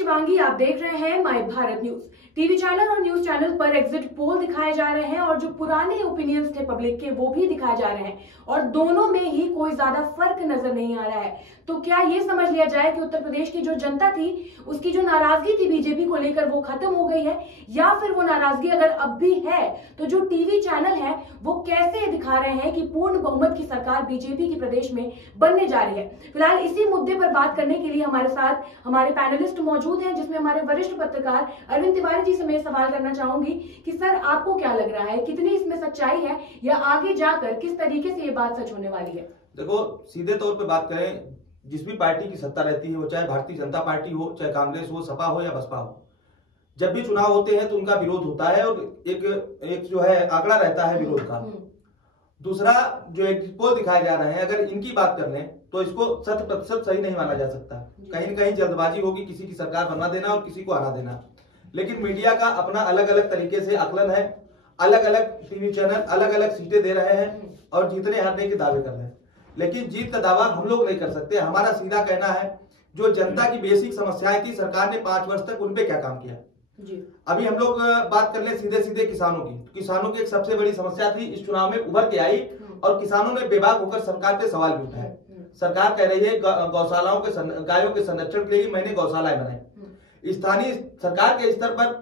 शिवांगी, आप देख रहे हैं my Bharat news. TV channel और न्यूज चैनल पर एग्जिट पोल दिखाए जा रहे हैं और जो पुराने ओपिनियंस थे पब्लिक के वो भी दिखाए जा रहे हैं और दोनों में ही कोई ज्यादा फर्क नजर नहीं आ रहा है। तो क्या ये समझ लिया जाए कि उत्तर प्रदेश की जो जनता थी उसकी जो नाराजगी थी बीजेपी को लेकर वो खत्म हो गई है, या फिर वो नाराजगी अगर अब भी है तो जो टीवी चैनल है वो कैसे दिखा रहे हैं कि पूर्ण बहुमत की सरकार बीजेपी की प्रदेश में बनने जा रही है। फिलहाल इसी मुद्दे पर बात करने के लिए हमारे साथ हमारे पैनलिस्ट मौजूद हैं, जिसमें हमारे वरिष्ठ पत्रकार अरविंद तिवारी जी से मैं सवाल करना चाहूंगी कि सर, आपको क्या लग रहा है, कितनी इसमें सच्चाई है या आगे जाकर किस तरीके से ये बात सच होने वाली है? देखो, सीधे तौर पे बात करें, जिस भी पार्टी की सत्ता रहती है, वो चाहे भारतीय जनता पार्टी हो, चाहे कांग्रेस हो, सपा हो या बसपा हो, जब भी चुनाव होते हैं तो उनका विरोध होता है और एक जो है आंकड़ा रहता है विरोध का। दूसरा, जो एग्जिट पोल दिखाए जा रहे हैं, अगर इनकी बात कर लें तो इसको 100% सही नहीं माना जा सकता। कहीं न कहीं जल्दबाजी होगी, किसी की सरकार बनवा देना और किसी को हरा देना। लेकिन मीडिया का अपना अलग अलग तरीके से आकलन है, अलग अलग टीवी चैनल अलग अलग सीटें दे रहे हैं और जीतने हारने के दावे कर रहे हैं, लेकिन जीत का दावा हम लोग नहीं कर सकते। हमारा सीधा कहना है, जो जनता की बेसिक समस्याएं थी, सरकार ने 5 वर्ष तक उन पे क्या काम किया जी। अभी हम लोग बात कर ले सीधे सीधे किसानों की। किसानों की एक सबसे बड़ी समस्या थी, इस चुनाव में उभर के आई और किसानों ने बेबाक होकर सरकार पे सवाल भी उठाए। सरकार कह रही है गौशालाओं के गायों के संरक्षण के लिए मैंने गौशालाएं बनाई। स्थानीय सरकार के स्तर पर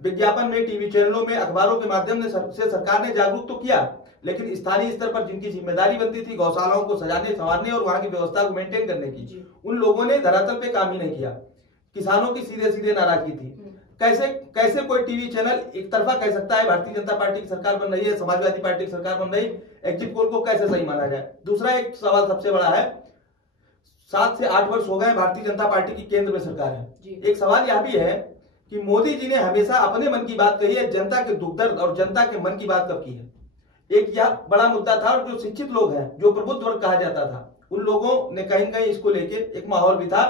विज्ञापन में, टीवी चैनलों में, अखबारों के माध्यम से सरकार ने जागरूक तो किया, लेकिन स्थानीय स्तर पर जिनकी जिम्मेदारी बनती थी गौशालाओं को सजाने संवारने और वहां की व्यवस्था को मेंटेन करने की, उन लोगों ने धरातल पे काम ही नहीं किया। किसानों की सीधे सीधे नाराजगी थी। कैसे कोई टीवी चैनल एक तरफा कह सकता है भारतीय जनता पार्टी की सरकार बन रही है, समाजवादी पार्टी की सरकार बन रही, एग्जिट पोल को कैसे सही माना जाए? दूसरा एक सवाल सबसे बड़ा है, 7 से 8 वर्ष हो गए भारतीय जनता पार्टी की केंद्र में सरकार है। एक सवाल यह भी है कि मोदी जी ने हमेशा अपने मन की बात कही है, जनता के दुख दर्द और जनता के मन की बात कब की है? एक यह बड़ा मुद्दा था। और जो शिक्षित लोग हैं, जो प्रबुद्ध वर्ग कहा जाता था, उन लोगों ने कहीं न कहीं इसको लेके एक माहौल भी था।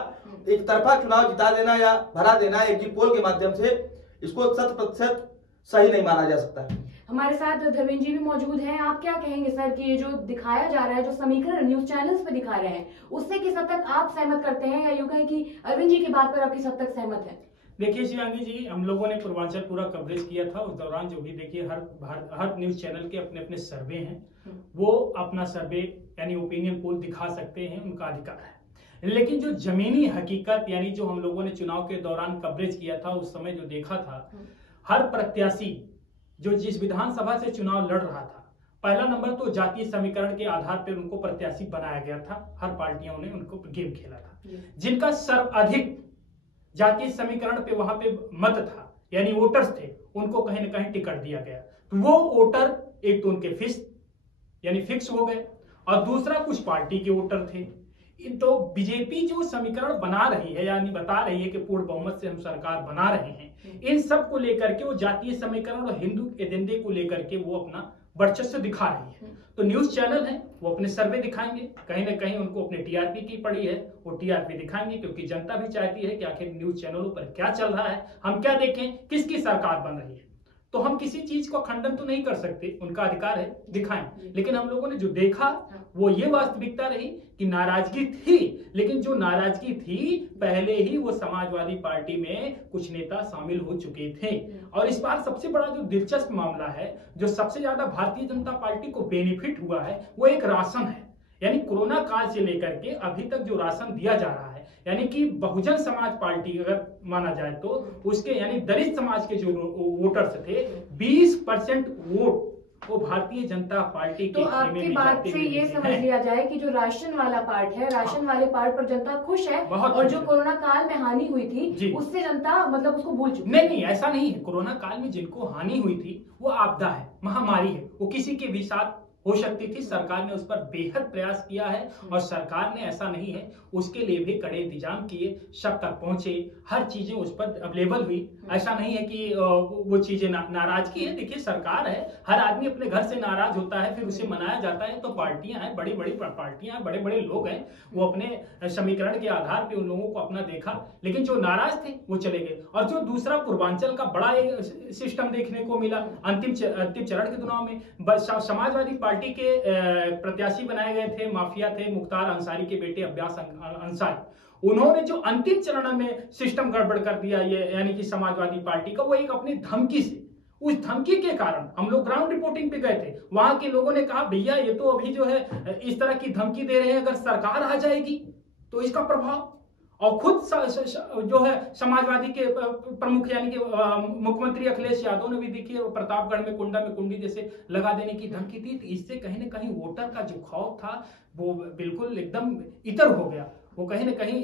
एक तरफा चुनाव जिता देना या भरा देना एग्जिट पोल के माध्यम से, इसको 100% सही नहीं माना जा सकता। हमारे साथ धर्मेंद्र जी भी मौजूद हैं। आप क्या कहेंगे सर कि ये जो दिखाया जा रहा है, जो समीकरण न्यूज चैनल्स पे दिखा रहे हैं, उससे किस हद तक आप सहमत करते हैं या यूं कहें कि अरविंद जी की बात पर आप किस हद तक सहमत हैं? देखिए शिवांगी जी, हम लोगों ने पूर्वांचल पूरा कवरेज किया था। उस दौरान जो भी देखिए हर न्यूज चैनल के अपने अपने सर्वे हैं, वो अपना सर्वे यानी ओपिनियन पोल दिखा सकते हैं, उनका अधिकार है। लेकिन जो जमीनी हकीकत यानी जो हम लोगों ने चुनाव के दौरान कवरेज किया था, उस समय जो देखा था, हर प्रत्याशी जो जिस विधानसभा से चुनाव लड़ रहा था, पहला नंबर तो जातीय समीकरण के आधार पर उनको प्रत्याशी बनाया गया था। हर पार्टियों ने उनको गेम खेला था। जिनका सर्वाधिक जातीय समीकरण पे वहां पे मत था यानी वोटर्स थे, उनको कहीं ना कहीं टिकट दिया गया। तो वो वोटर एक तो उनके फिक्स हो गए और दूसरा कुछ पार्टी के वोटर थे। तो बीजेपी जो समीकरण बना रही है यानी बता रही है कि पूर्ण बहुमत से हम सरकार बना रहे हैं, इन सब को लेकर के वो जातीय समीकरण और हिंदू एजेंडे को लेकर के वो अपना वर्चस्व दिखा रही है। तो न्यूज चैनल है, वो अपने सर्वे दिखाएंगे, कहीं ना कहीं उनको अपने टीआरपी की पड़ी है, वो टीआरपी दिखाएंगे, क्योंकि जनता भी चाहती है कि आखिर न्यूज चैनलों पर क्या चल रहा है, हम क्या देखें, किसकी सरकार बन रही है। तो हम किसी चीज को खंडन तो नहीं कर सकते, उनका अधिकार है, दिखाएं। लेकिन हम लोगों ने जो देखा वो ये वास्तविकता रही कि नाराजगी थी, लेकिन जो नाराजगी थी पहले ही वो समाजवादी पार्टी में कुछ नेता शामिल हो चुके थे। और इस बार सबसे बड़ा जो दिलचस्प मामला है, जो सबसे ज्यादा भारतीय जनता पार्टी को बेनिफिट हुआ है, वो एक राशन है। यानी कोरोना काल से लेकर के अभी तक जो राशन दिया जा रहा है, यानी कि बहुजन समाज पार्टी अगर माना जाए तो उसके यानी दलित समाज के जो वोटर्स थे, 20% वोट वो भारतीय जनता पार्टी के। तो आपकी बात से ये समझ लिया जाए कि जो राशन वाला पार्ट है, राशन वाले पार्ट पर जनता खुश है और जो कोरोना काल में हानि हुई थी उससे जनता मतलब उसको भूल चुकी। नहीं, ऐसा नहीं है। कोरोना काल में जिनको हानि हुई थी वो आपदा है, महामारी है, वो किसी के भी साथ हो सकती थी। सरकार ने उस पर बेहद प्रयास किया है और सरकार ने ऐसा नहीं है, उसके लिए भी कड़े इंतजाम किए, सब तक पहुंचे, हर चीजें उस पर अवेलेबल हुई। ऐसा नहीं है कि वो चीजें नाराजगी है। देखिए सरकार है, हर आदमी अपने घर से नाराज होता है, फिर उसे मनाया जाता है। तो पार्टियां हैं, बड़ी बड़ी पार्टियां हैं, बड़े बड़े लोग हैं, वो अपने समीकरण के आधार पर उन लोगों को अपना देखा, लेकिन जो नाराज थे वो चले गए। और जो दूसरा पूर्वांचल का बड़ा सिस्टम देखने को मिला अंतिम चरण के चुनाव में, समाजवादी पार्टी के प्रत्याशी बनाए गए थे, माफिया थे, मुख्तार अंसारी के बेटे अब्बास अंसारी, उन्होंने जो अंतिम चरण में सिस्टम गड़बड़ कर दिया ये यानी कि समाजवादी पार्टी का, वो एक अपनी धमकी से, उस धमकी के कारण हम लोग ग्राउंड रिपोर्टिंग पे गए थे, वहां के लोगों ने कहा भैया ये तो अभी जो है इस तरह की धमकी दे रहे हैं, अगर सरकार आ जाएगी तो इसका प्रभाव, और खुद जो है समाजवादी के प्रमुख यानी कि मुख्यमंत्री अखिलेश यादव ने भी देखिए प्रतापगढ़ में कुंडा में कुंडी जैसे लगा देने की धमकी दी। तो इससे कहीं ना कहीं वोटर का जो खौफ था वो बिल्कुल एकदम इतर हो गया। वो कहीं ना कहीं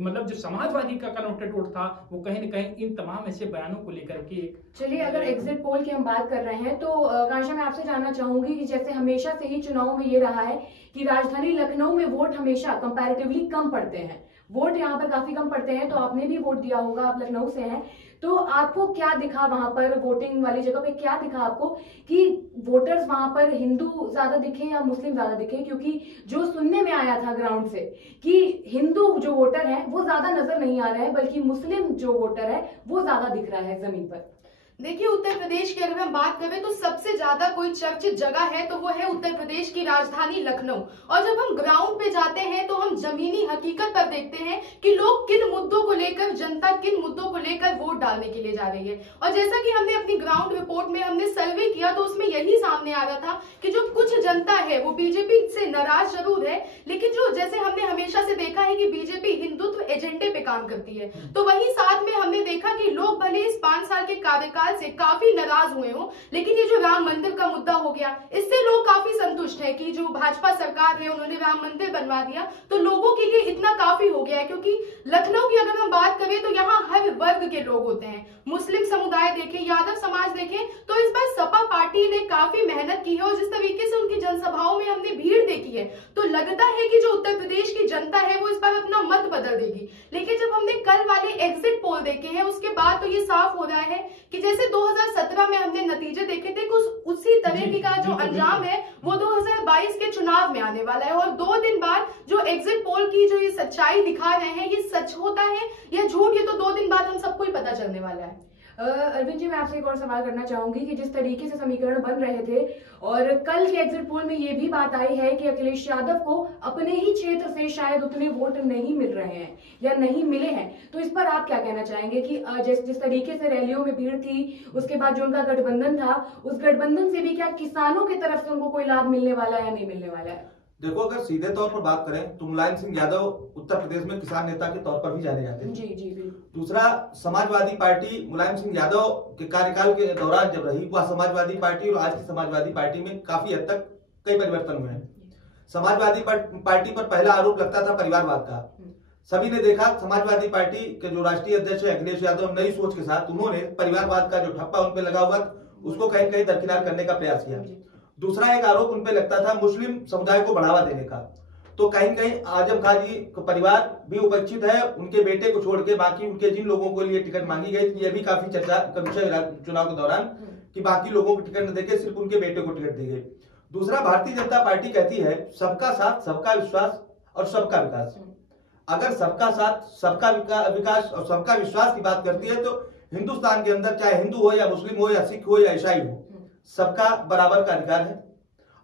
मतलब जो समाजवादी का कनोटेड वोट था वो कहीं ना कहीं इन तमाम ऐसे बयानों को लेकर के। चलिए, अगर एग्जिट पोल की हम बात कर रहे हैं तो कांशा मैं आपसे जानना चाहूंगी कि जैसे हमेशा से ही चुनाव में ये रहा है कि राजधानी लखनऊ में वोट हमेशा कंपैरेटिवली कम पड़ते हैं, वोट यहाँ पर काफी कम पड़ते हैं, तो आपने भी वोट दिया होगा, आप लखनऊ से हैं, तो आपको क्या दिखा वहां पर वोटिंग वाली जगह पे, क्या दिखा आपको कि वोटर्स वहां पर हिंदू ज्यादा दिखे या मुस्लिम ज्यादा दिखे? क्योंकि जो सुनने में आया था ग्राउंड से कि हिंदू जो वोटर है वो ज्यादा नजर नहीं आ रहा है, बल्कि मुस्लिम जो वोटर है वो ज्यादा दिख रहा है जमीन पर। देखिए, उत्तर प्रदेश की अगर हम बात करें तो सबसे ज्यादा कोई चर्चित जगह है तो वो है उत्तर प्रदेश की राजधानी लखनऊ। और जब हम ग्राउंड पे जाते हैं तो हम जमीनी हकीकत पर देखते हैं कि लोग किन मुद्दों को लेकर, जनता किन मुद्दों को लेकर वोट डालने के लिए जा रही है। और जैसा कि हमने अपनी ग्राउंड रिपोर्ट में हमने सर्वे किया तो उसमें यही सामने आ रहा था कि जो कुछ जनता है वो बीजेपी से नाराज जरूर है, लेकिन जो जैसे हमने हमेशा से देखा है कि बीजेपी हिंदुत्व एजेंडे पे काम करती है, तो वहीं साथ में हमने देखा कि लोग भले इस 5 साल के कार्यकाल से काफी नाराज हुए हो, लेकिन ये जो राम मंदिर का मुद्दा हो गया इससे लोग काफी संतुष्ट है कि जो भाजपा सरकार है उन्होंने राम मंदिर बनवा दिया, तो लोगों के लिए इतना काफी हो गया है। क्योंकि लखनऊ की अगर हम बात करें तो यहाँ हर वर्ग के लोग होते हैं, मुस्लिम समुदाय देखें, यादव समाज देखें, तो इस बार सपा पार्टी ने काफी मेहनत की है और जिस तरीके से उनकी जनसभाओं में हमने भीड़ देखी है तो लगता है कि जो उत्तर प्रदेश की जनता है वो इस बार अपना मत बदल देगी। लेकिन जब हमने कल वाले एग्जिट पोल देखे हैं उसके बाद तो ये साफ हो रहा है कि जैसे 2017 में हमने नतीजे देखे थे कुछ उसी तरह का जो अंजाम है वो 2022 के चुनाव में आने वाला है। और 2 दिन बाद जो एग्जिट पोल की जो ये सच्चाई दिखा रहे हैं ये सच होता है या झूठ, ये तो 2 दिन बाद हम सबको ही पता चलने वाला है। अरविंद जी, मैं आपसे एक और सवाल करना चाहूंगी कि जिस तरीके से समीकरण बन रहे थे और कल के एग्जिट पोल में ये भी बात आई है कि अखिलेश यादव को अपने ही क्षेत्र से शायद उतने वोट नहीं मिल रहे हैं या नहीं मिले हैं, तो इस पर आप क्या कहना चाहेंगे कि जिस तरीके से रैलियों में भीड़ थी, उसके बाद जो उनका गठबंधन था, उस गठबंधन से भी क्या किसानों की तरफ से उनको कोई लाभ मिलने वाला है या नहीं मिलने वाला है? देखो, अगर सीधे तौर पर बात करें तो मुलायम सिंह यादव उत्तर प्रदेश में किसान नेता के तौर पर भी जाने जाते हैं। जी जी बिल्कुल। दूसरा, समाजवादी पार्टी मुलायम सिंह यादव के कार्यकाल के दौरान जब रही, वह समाजवादी पार्टी और आज की समाजवादी पार्टी में काफी हद तक कई परिवर्तन हुए हैं। समाजवादी पार्टी पर पहला आरोप लगता था परिवारवाद का। सभी ने देखा समाजवादी पार्टी के जो राष्ट्रीय अध्यक्ष है अखिलेश यादव नई सोच के साथ उन्होंने परिवारवाद का जो ठप्पा उन पर लगा हुआ उसको कहीं कहीं दरकिनार करने का प्रयास किया। दूसरा एक आरोप उन पे लगता था मुस्लिम समुदाय को बढ़ावा देने का, तो कहीं कहीं आजम खान जी का परिवार भी उपेक्षित है, उनके बेटे को छोड़ के बाकी उनके जिन लोगों को लिए टिकट मांगी गई थी, ये भी काफी चर्चा का विषय चुनाव के दौरान कि बाकी लोगों को टिकट न देके सिर्फ उनके बेटे को टिकट दी गई। दूसरा, भारतीय जनता पार्टी कहती है सबका साथ, सबका विश्वास और सबका विकास। अगर सबका साथ, सबका विकास और सबका विश्वास की बात करती है तो हिंदुस्तान के अंदर चाहे हिंदू हो या मुस्लिम हो या सिख हो या ईसाई हो, सबका बराबर का अधिकार है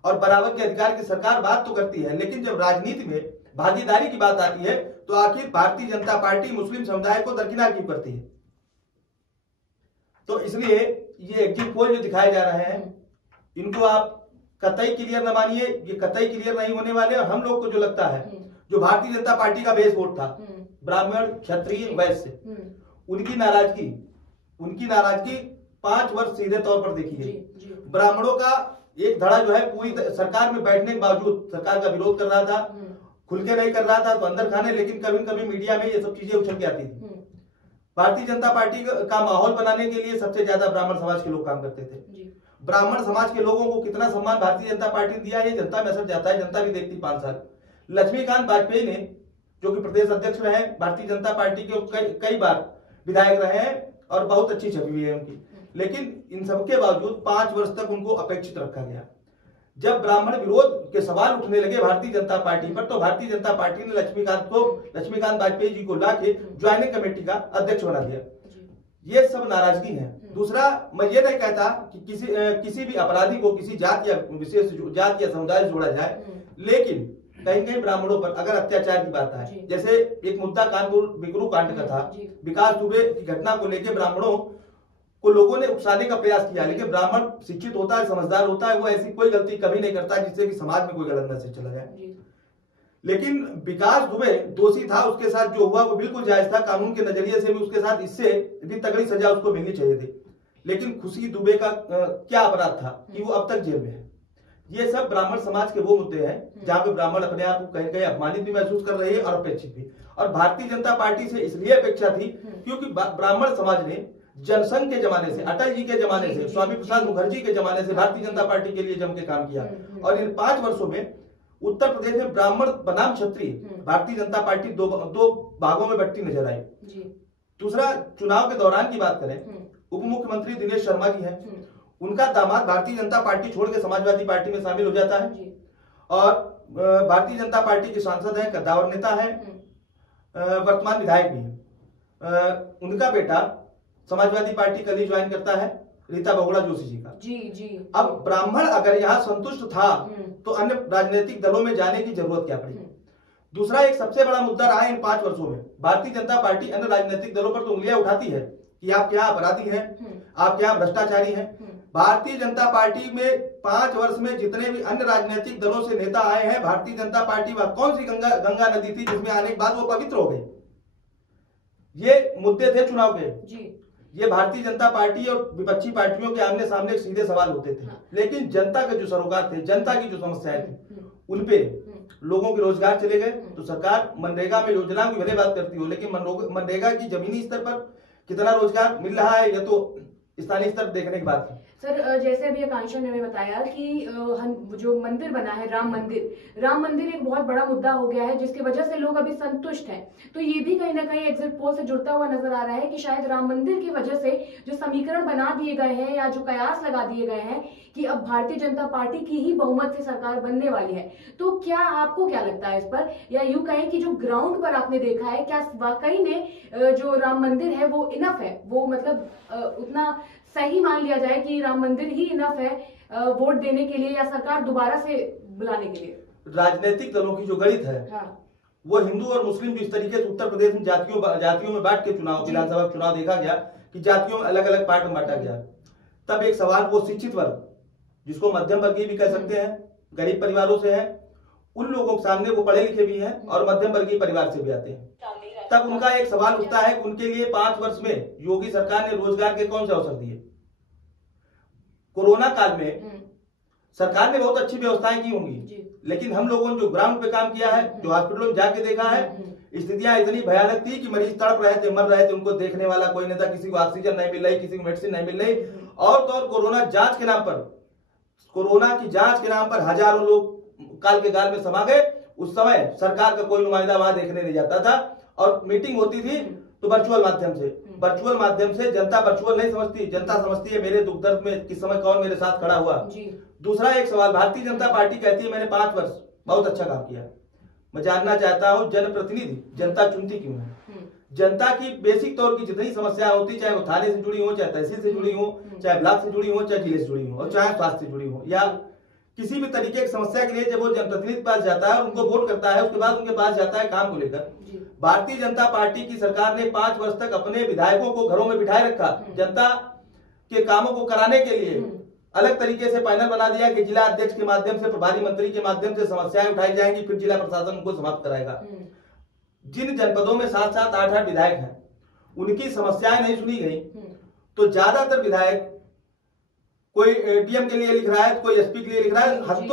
और बराबर के अधिकार की सरकार बात तो करती है, लेकिन जब राजनीति में भागीदारी की बात आती है तो आखिर भारतीय जनता पार्टी मुस्लिम समुदाय को दरकिनार क्यों करती है? तो इसलिए ये एग्जिट पोल जो दिखाए जा रहे हैं इनको आप कतई क्लियर न मानिए, ये कतई क्लियर नहीं होने वाले। और हम लोग को जो लगता है जो भारतीय जनता पार्टी का बेस वोट था ब्राह्मण, क्षत्रिय, वैश्य, उनकी नाराजगी 5 वर्ष सीधे तौर पर देखी गई। ब्राह्मणों का एक धड़ा जो है पूरी सरकार में बैठने के बावजूद सरकार का विरोध कर रहा था, खुल के नहीं कर रहा था तो अंदर खाने, लेकिन कभी कभी मीडिया में ये सब चीजें उछल के आती थी। भारतीय जनता पार्टी का माहौल बनाने के लिए सबसे ज्यादा ब्राह्मण समाज के लोग काम करते थे। ब्राह्मण समाज के लोगों को कितना सम्मान भारतीय जनता पार्टी ने दिया ये जनता में असर जाता है, जनता भी देखती 5 साल। लक्ष्मीकांत वाजपेयी ने जो कि प्रदेश अध्यक्ष रहे भारतीय जनता पार्टी के, कई बार विधायक रहे हैं और बहुत अच्छी छवि हुई है उनकी, लेकिन इन सबके बावजूद 5 वर्ष तक उनको अपेक्षित रखा गया। जब ब्राह्मण विरोध के सवाल उठने लगे भारतीय जनता पार्टी पर तो भारतीय जनता पार्टी ने लक्ष्मीकांत वाजपेयी जी को लाके ज्वाइनिंग कमेटी का अध्यक्ष बना दिया। ये सब नाराजगी है। दूसरा, मैं ये नहीं कहता कि किसी भी अपराधी को किसी जात या विशेष जात या समुदाय से जोड़ा जाए, लेकिन कहीं कहीं ब्राह्मणों पर अगर अत्याचार की बात है, जैसे एक मुद्दा कानपुर बिकरू कांड का था, विकास दुबे की घटना को लेकर ब्राह्मणों को लोगों ने उकसाने का प्रयास किया, लेकिन ब्राह्मण शिक्षित होता है, समझदार होता है, वो ऐसी कोई गलती कभी नहीं करता जिससे कि समाज में कोई गलत मैसेज चला जाए। लेकिन विकास दुबे दोषी था, उसके साथ जो हुआ वो बिल्कुल जायज था, कानून के नजरिए से भी उसके साथ इससे भी तगड़ी सजा उसको मिलनी चाहिए थी। लेकिन खुशी दुबे का क्या अपराध था कि वो अब तक जेल में है। ये सब ब्राह्मण समाज के वो मुद्दे हैं जहां पे ब्राह्मण अपने आप को कहीं कहीं अपमानित भी महसूस कर रहे हैं और अपेक्षित भी। और भारतीय जनता पार्टी से इसलिए अपेक्षा थी क्योंकि ब्राह्मण समाज ने जनसंघ के जमाने से, अटल जी के जमाने से, स्वामी प्रसाद मुखर्जी के जमाने से भारतीय जनता पार्टी के लिए जम के काम किया, और इन 5 वर्षों में उत्तर प्रदेश में ब्राह्मण बनाम क्षत्रिय भारतीय जनता पार्टी दो भागों में बंटी नजर आई। दूसरा, चुनाव के दौरान की बात करें, उप मुख्यमंत्री दिनेश शर्मा जी हैं, उनका दामाद भारतीय जनता पार्टी छोड़ के समाजवादी पार्टी में शामिल हो जाता है, और भारतीय जनता पार्टी के सांसद हैं, कद्दावर नेता है, वर्तमान विधायक भी है। उनका बेटा समाजवादी पार्टी कल ही ज्वाइन करता है, रीता बहुगुणा जोशी जी का। जी। अब ब्राह्मण अगर यहाँ संतुष्ट था तो अन्य राजनीतिक दलों में जाने की जरूरत क्या पड़ी। दूसरा, एक सबसे बड़ा मुद्दा रहा इन 5 वर्षों में, भारतीय जनता पार्टी अन्य राजनीतिक दलों पर तो उंगलियां उठाती है कि आप क्या अपराधी हैं, आप क्या भ्रष्टाचारी हैं। भारतीय जनता पार्टी में 5 वर्ष में जितने भी अन्य राजनीतिक दलों से नेता आए हैं, भारतीय जनता पार्टी वह कौन सी गंगा नदी थी जिसमें आने के बाद वो पवित्र हो गई। ये मुद्दे थे चुनाव के। ये भारतीय जनता पार्टी और विपक्षी पार्टियों के आमने सामने सीधे सवाल होते थे, लेकिन जनता के जो सरोकार थे, जनता की जो समस्याएं थी, उनपे लोगों के रोजगार चले गए। तो सरकार मनरेगा में योजना की भले बात करती हो, लेकिन मनरेगा की जमीनी स्तर पर कितना रोजगार मिल रहा है, यह तो स्थानीय स्तर देखने की बात है। सर, जैसे अभी आकांक्षा ने हमें बताया कि जो मंदिर बना है राम मंदिर एक बहुत बड़ा मुद्दा हो गया है, जिसकी वजह से लोग अभी संतुष्ट हैं। तो ये भी कहीं ना कहीं एग्जिट पोल से जुड़ता हुआ नजर आ रहा है कि शायद राम मंदिर की वजह से जो समीकरण बना दिए गए हैं या जो कयास लगा दिए गए हैं कि अब भारतीय जनता पार्टी की ही बहुमत से सरकार बनने वाली है। तो क्या आपको क्या लगता है इस पर, या यूं कहें कि जो ग्राउंड पर आपने देखा है, क्या वाकई में जो राम मंदिर है वो इनफ है, वो मतलब उतना सही मान लिया जाए कि राम मंदिर ही इनफ है वोट देने के लिए या सरकार दोबारा से बुलाने के लिए? राजनीतिक दलों की जो गणित है, वो हिंदू और मुस्लिम जिस तरीके से उत्तर प्रदेश में जातियों में बांट के चुनाव, विधानसभा चुनाव देखा गया कि जातियों में अलग अलग पार्ट में बांटा गया, तब एक सवाल वो शिक्षित वर्ग, जिसको मध्यम वर्गीय भी कह सकते हैं, गरीब परिवारों से है, उन लोगों के सामने वो पढ़े लिखे भी हैं और मध्यम वर्गीय परिवार से भी आते हैं। तब उनका एक सवाल उठता है कि उनके लिए 5 वर्ष में योगी सरकार ने रोजगार के कौन से अवसर दिए। कोरोना काल में सरकार ने बहुत अच्छी व्यवस्थाएं की होंगी, लेकिन हम लोगों ने जो ग्राउंड पे काम किया है, जो हॉस्पिटलों में जाके देखा है, स्थितियां इतनी भयानक थी कि मरीज तड़प रहे थे, मर रहे थे, उनको देखने वाला कोई नहीं था, किसी को ऑक्सीजन नहीं मिल रही, किसी को मेडिसिन नहीं मिल रही। और तो और कोरोना जांच के नाम पर, कोरोना की जांच के नाम पर हजारों लोग काल के गाल में समा गए। उस समय सरकार का कोई नुमाइंदा वहां देखने नहीं जाता था, और मीटिंग होती थी तो वर्चुअल माध्यम से जनता वर्चुअल नहीं समझती, जनता समझती है मेरे दुख दर्द में किस समय कौन मेरे साथ खड़ा हुआ। दूसरा एक सवाल, भारतीय जनता पार्टी कहती है मैंने 5 वर्ष बहुत अच्छा काम किया। मैं जानना चाहता हूं जनप्रतिनिधि जनता चुनती क्यों है? जनता की बेसिक तौर की जितनी समस्याएं होती, चाहे वो थाने से जुड़ी हो, चाहे तहसील से जुड़ी हो, चाहे ब्लॉक से जुड़ी हो, चाहे जिले से जुड़ी हो, और चाहे स्वास्थ्य से जुड़ी हो, या किसी भी तरीके की समस्या के लिए जब वो जनप्रतिनिधि के पास जाता है, उनको वोट करता है, उसके बाद उनके पास जाता है काम को लेकर। भारतीय जनता पार्टी की सरकार ने 5 वर्ष तक अपने विधायकों को घरों में बिठाए रखा, जनता के कामों को कराने के लिए अलग तरीके से पैनल बना दिया कि जिला अध्यक्ष के माध्यम से, प्रभारी मंत्री के माध्यम से समस्याएं उठाई जाएंगी, फिर जिला प्रशासन उनको समाप्त कराएगा। जिन जनपदों में 7-7, 8-8 विधायक हैं, उनकी समस्याएं नहीं सुनी गई, तो ज्यादातर विधायक कोई डीएम के लिए लिख रहा है, कोई एसपी के लिए लिख रहा है। हद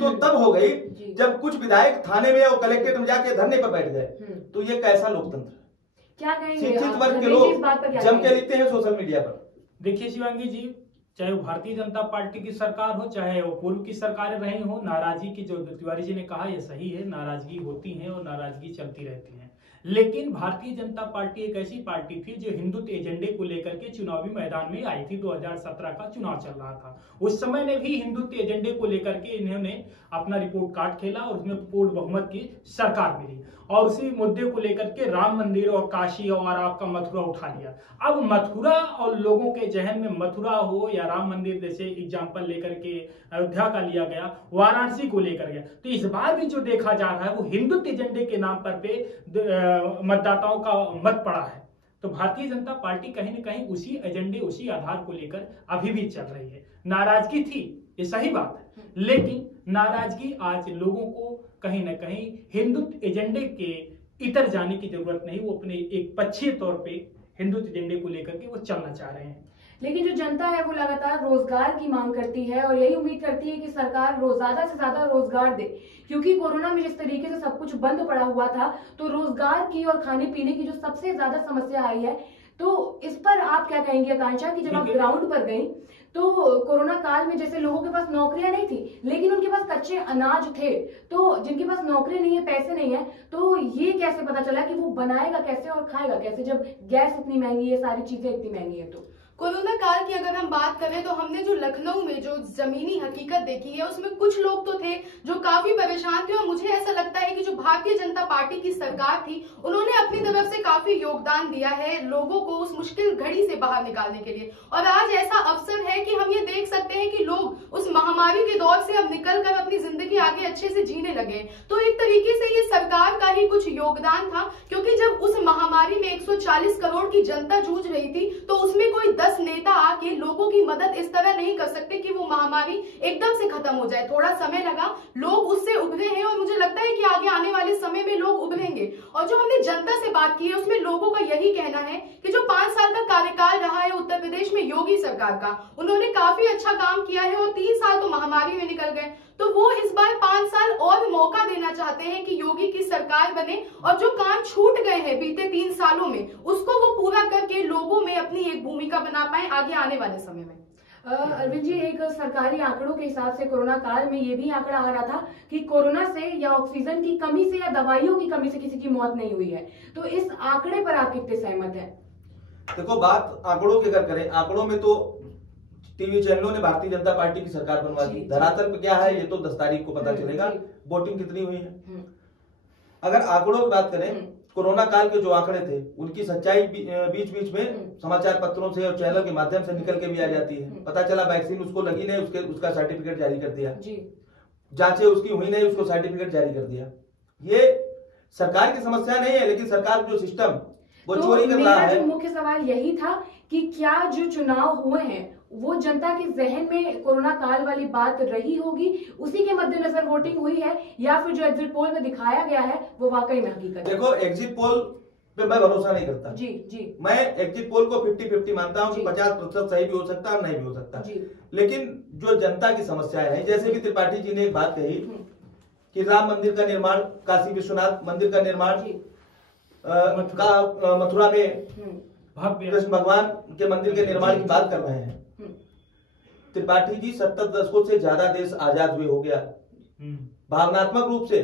तो तब हो गई जब कुछ विधायक थाने में और कलेक्ट्रेट में जाके धरने पर बैठ गए। तो ये कैसा लोकतंत्र? क्या कहेंगे? शिक्षित वर्ग के लोग जम के लिखते हैं सोशल मीडिया पर। देखिए शिवांगी जी, चाहे वो भारतीय जनता पार्टी की सरकार हो, चाहे वो पूर्व की सरकारें रही हो, नाराजगी की जो तिवारी जी ने कहा यह सही है, नाराजगी होती है और नाराजगी चलती रहती है। लेकिन भारतीय जनता पार्टी एक ऐसी पार्टी थी जो हिंदुत्व एजेंडे को लेकर के चुनावी मैदान में आई थी। 2017 का चुनाव चल रहा था, उस समय ने भी हिंदुत्व एजेंडे को लेकर के इन्होंने अपना रिपोर्ट कार्ड खेला और उसमें पूर्ण बहुमत की सरकार मिली और उसी मुद्दे को लेकर के राम मंदिर और काशी और आपका मथुरा उठा लिया। अब मथुरा और लोगों के जहन में मथुरा हो या राम मंदिर जैसे एग्जाम्पल लेकर के अयोध्या का लिया गया, वाराणसी को लेकर गया, तो इस बार भी जो देखा जा रहा है वो हिंदुत्व एजेंडे के नाम पर पे मतदाताओं का मत पड़ा है। तो भारतीय जनता पार्टी कहीं न कहीं उसी एजेंडे उसी आधार को लेकर अभी भी चल रही है। नाराजगी थी, ये सही बात है, लेकिन नाराजगी आज लोगों को कहीं न कहीं हिंदुत्व एजेंडे के इतर जाने की जरूरत नहीं, वो अपने एक पक्षीय तौर पे हिंदुत्व एजेंडे को लेकर के वो चलना चाह रहे हैं। लेकिन जो जनता है वो लगातार रोजगार की मांग करती है और यही उम्मीद करती है कि सरकार ज्यादा से ज्यादा रोजगार दे, क्योंकि कोरोना में जिस तरीके से सब कुछ बंद पड़ा हुआ था तो रोजगार की और खाने पीने की जो सबसे ज्यादा समस्या आई है। तो इस पर आप क्या कहेंगे आकांक्षा, कि जब आप ग्राउंड पर गई तो कोरोना काल में जैसे लोगों के पास नौकरियां नहीं थी लेकिन उनके पास कच्चे अनाज थे, तो जिनके पास नौकरी नहीं है, पैसे नहीं है, तो ये कैसे पता चला कि वो बनाएगा कैसे और खाएगा कैसे जब गैस इतनी महंगी है, सारी चीजें इतनी महंगी है। तो कोरोना काल की अगर हम बात करें तो हमने जो लखनऊ में जो जमीनी हकीकत देखी है उसमें कुछ लोग तो थे जो काफी परेशान थे और मुझे ऐसा लगता है कि जो भारतीय जनता पार्टी की सरकार थी उन्होंने अपनी तरफ से काफी योगदान दिया है लोगों को उस मुश्किल घड़ी से बाहर निकालने के लिए। और आज ऐसा अवसर है कि हम ये देख सकते हैं कि लोग उस महामारी के दौर से अब निकल कर अपनी जिंदगी आगे अच्छे से जीने लगे। तो एक तरीके से ये सरकार का ही कुछ योगदान था, क्योंकि जब उस महामारी में 140 करोड़ की जनता जूझ रही थी तो उसमें कोई 10 नेता आके लोगों की मदद इस तरह नहीं कर सकते कि वो महामारी एकदम से खत्म हो जाए। थोड़ा समय लगा, लोग उससे उभरे हैं और मुझे लगता है कि आगे आने वाले समय में लोग उभरेंगे। और जो हमने जनता से बात की है उसमें लोगों का यही कहना है कि जो 5 साल का कार्यकाल रहा है उत्तर प्रदेश में योगी सरकार का, उन्होंने काफी अच्छा काम किया है और 3 साल तो महामारी में निकल गए, तो वो इस बार 5 साल और मौका देना चाहते हैं कि योगी की सरकार बने और जो काम छूट गए हैं बीते 3 सालों में उसको वो पूरा करके लोगों में अपनी एक भूमिका बना पाए आगे आने वाले समय में। अरविंद जी, एक सरकारी आंकड़ों के हिसाब से कोरोना काल में ये भी आंकड़ा आ रहा था कि कोरोना से या ऑक्सीजन की कमी से या दवाइयों की कमी से किसी की मौत नहीं हुई है, तो इस आंकड़े पर आप कितने सहमत हैं? देखो, बात आंकड़ों की अगर करें, आंकड़ों में तो टीवी चैनलों ने भारतीय जनता पार्टी की सरकार बनवा दी, धरातल पे क्या है ये तो 10 तारीख को पता चलेगा, वोटिंग कितनी हुई है। अगर आंकड़ों की बात करें, कोरोना काल के जो आंकड़े थे उनकी सच्चाई बीच बीच में समाचार पत्रों से और चैनल के माध्यम से निकल के भी आ जाती है। पता चला वैक्सीन उसको लगी नहीं, उसका सर्टिफिकेट जारी कर दिया, जांचें उसकी हुई नहीं, उसको सर्टिफिकेट जारी कर दिया। ये सरकार की समस्या नहीं है, लेकिन सरकार जो सिस्टम वो चोरी कर रहा है। मुख्य सवाल यही था कि क्या जो चुनाव हुए हैं वो जनता के जहन में कोरोना काल वाली बात रही होगी, उसी के मद्देनजर वोटिंग हुई है, या फिर जो एग्जिट पोल में दिखाया गया है वो वाकई में हकीकत है? देखो, एग्जिट पोल पे मैं भरोसा नहीं करता। जी, मैं एग्जिट पोल को 50-50 मानता हूँ कि 50% सही भी हो सकता है और नहीं भी हो सकता। लेकिन जो जनता की समस्याएं हैं, जैसे कि त्रिपाठी जी ने एक बात कही कि राम मंदिर का निर्माण, काशी विश्वनाथ मंदिर का निर्माण, मथुरा में कृष्ण भगवान के मंदिर के निर्माण की बात कर रहे हैं। त्रिपाठी जी, 70 दशकों से ज्यादा देश आजाद हुए हो गया। भावनात्मक रूप से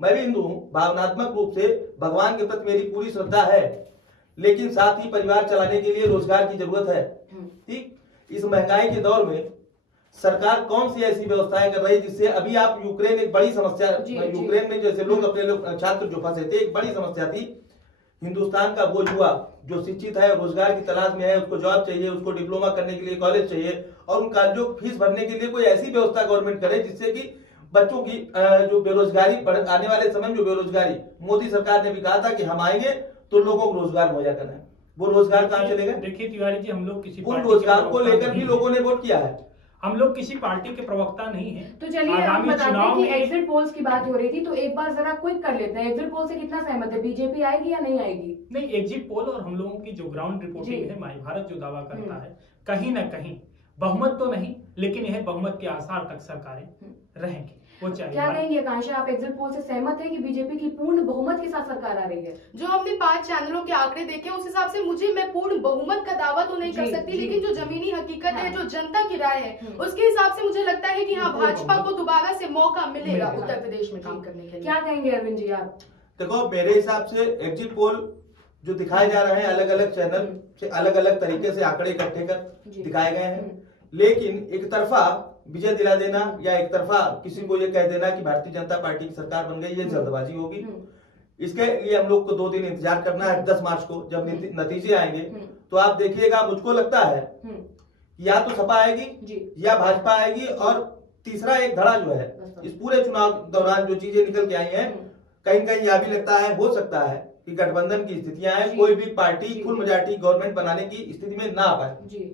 मैं भी हिंदू हूं, भावनात्मक रूप से भगवान के प्रति मेरी पूरी श्रद्धा है, लेकिन साथ ही परिवार चलाने के लिए रोजगार की जरूरत है। ठीक, इस महंगाई के दौर में सरकार कौन सी ऐसी व्यवस्थाएं कर रही है जिससे अभी आप यूक्रेन एक बड़ी समस्या, यूक्रेन में जैसे लोग अपने छात्र जो फंसे थे, एक बड़ी समस्या थी। हिंदुस्तान का वो युवा जो शिक्षित है, रोजगार की तलाश में है, उसको जॉब चाहिए, उसको डिप्लोमा करने के लिए कॉलेज चाहिए, और उन कॉलेजों की फीस भरने के लिए कोई ऐसी व्यवस्था गवर्नमेंट करे जिससे कि बच्चों की जो बेरोजगारी, आने वाले समय में जो बेरोजगारी, मोदी सरकार ने भी कहा था कि हम आएंगे तो लोगों को रोजगार मुहैया करना है, वो रोजगार कहाँ चलेगा? देखिए तिवारी जी, हम लोग किसी उन रोजगार को लेकर भी लोगों ने वोट किया है। हम लोग किसी पार्टी के प्रवक्ता नहीं है। तो चलिए हम बताते हैं कि एग्जिट पोल्स की बात हो रही थी, तो एक बार जरा क्विक कर लेते हैं, एग्जिट पोल से कितना सहमत है, बीजेपी आएगी या नहीं आएगी? नहीं, एग्जिट पोल और हम लोगों की जो ग्राउंड रिपोर्टिंग है, माई भारत जो दावा करता है, कहीं ना कहीं बहुमत तो नहीं, लेकिन यह बहुमत के आसार तक सरकारें रहेंगी। वो क्या कहेंगे आकांक्षा, आप एग्जिट पोल से सहमत है कि बीजेपी की पूर्ण बहुमत के साथ सरकार आ रही है? जो हमने 5 चैनलों के आंकड़े देखे उस हिसाब से मैं पूर्ण बहुमत का दावा तो नहीं कर सकती, लेकिन जो जमीनी हकीकत है, जो जनता की राय है, उसके हिसाब से मुझे लगता है कि हाँ, भाजपा को दोबारा से मौका मिलेगा उत्तर प्रदेश में काम करने के लिए। क्या कहेंगे अरविंद जी आप? देखो मेरे हिसाब से एग्जिट पोल जो दिखाए जा रहे हैं अलग अलग चैनल से अलग अलग तरीके से आंकड़े इकट्ठे कर दिखाए गए हैं, लेकिन एक तरफा विजय दिला देना या एक तरफा किसी को ये कह देना कि भारतीय जनता पार्टी की सरकार बन गई, ये जल्दबाजी होगी। इसके लिए हम लोग को 2 दिन इंतजार करना है। 10 मार्च को जब नतीजे आएंगे तो आप देखिएगा, मुझको लगता है या तो सपा आएगी या भाजपा आएगी, और तीसरा एक धड़ा जो है इस पूरे चुनाव दौरान जो चीजें निकल के आई हैं, कहीं कहीं यह भी लगता है, हो सकता है कि गठबंधन की स्थितियां हैं, कोई भी पार्टी फुल मेजॉरिटी गवर्नमेंट बनाने की स्थिति में ना आ पाए।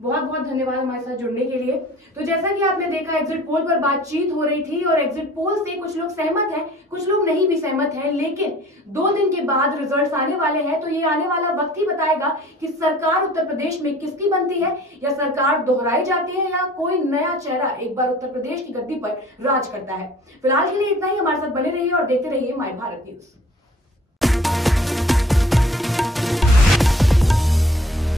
बहुत बहुत धन्यवाद हमारे साथ जुड़ने के लिए। तो जैसा कि आपने देखा, एग्जिट पोल पर बातचीत हो रही थी और एग्जिट पोल से कुछ लोग सहमत हैं, कुछ लोग नहीं भी सहमत हैं, लेकिन 2 दिन के बाद रिजल्ट्स आने वाले हैं। तो ये आने वाला वक्त ही बताएगा कि सरकार उत्तर प्रदेश में किसकी बनती है, या सरकार दोहराई जाती है, या कोई नया चेहरा एक बार उत्तर प्रदेश की गद्दी पर राज करता है। फिलहाल के लिए इतना ही। हमारे साथ बने रहिए और देखते रहिए माय भारत न्यूज।